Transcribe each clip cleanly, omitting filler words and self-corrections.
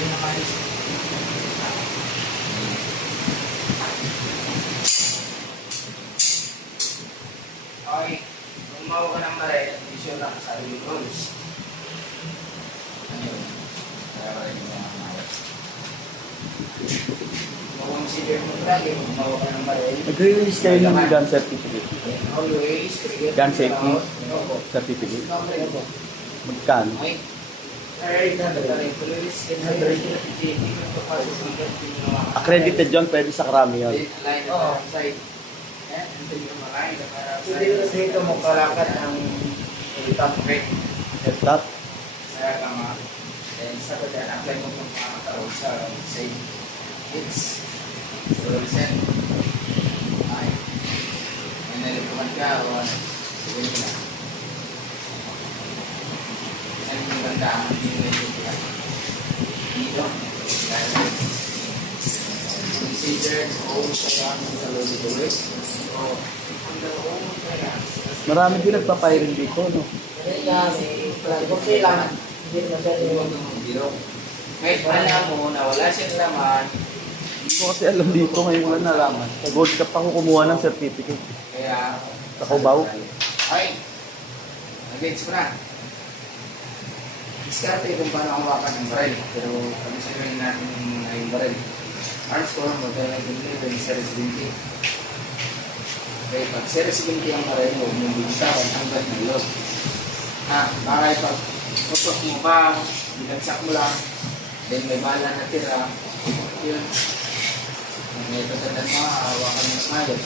baril naman. Okay, kung mawa ka ng baril, issue lang sa yung rules. Ayun. Kaya ba rin yung mga mawat. Kung consider mo lagi, kung mawa ka ng baril, Nag-release kayo ng gun certificate. always, Gun safety certificate. Magkano? Okay. Accredited yun, pwede sa karami yun. Oo. Hindi dito mo kalakad ang top rate. F-top. Saya ka nga. Then sa kanya, apply mo kung makakataon sa same hits. So, send. Ay. May nalipuman ka o ano. Sige mo na. Send mo ganda ang hindi mo nalipuman. Dito. Consider all kaya sa lobby to wait. So, ang dalawang kaya. Marami din nagpapiring dito, no? Okay lang. Hindi masyado yung bilog. Kahit alam mo na wala siyang laman, Hindi ko kasi alam dito ngayon ko nalaman. Sa Gold Cup ako kumuha ng certificate. kaya... Sa Cubao. Ay! Nag-gets ko na. Diskarte kung paano hawakan ng baril. Pero pag-isarin natin yung baril. Arms ko, magkaya nag-deliver yung series 20. Okay, pag series 20 ang baril mo, yung bitawan hanggang ng loob. Baka pag putok mo pa, binagsak mo lang, then may bala na tira, yun. May tatandaan mo, hawakan mo ng malos.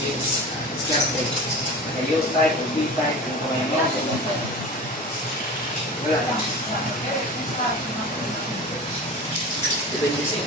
It's diskarte. U-type o B-type, kung kumaya mo, wala lang. Depende siya.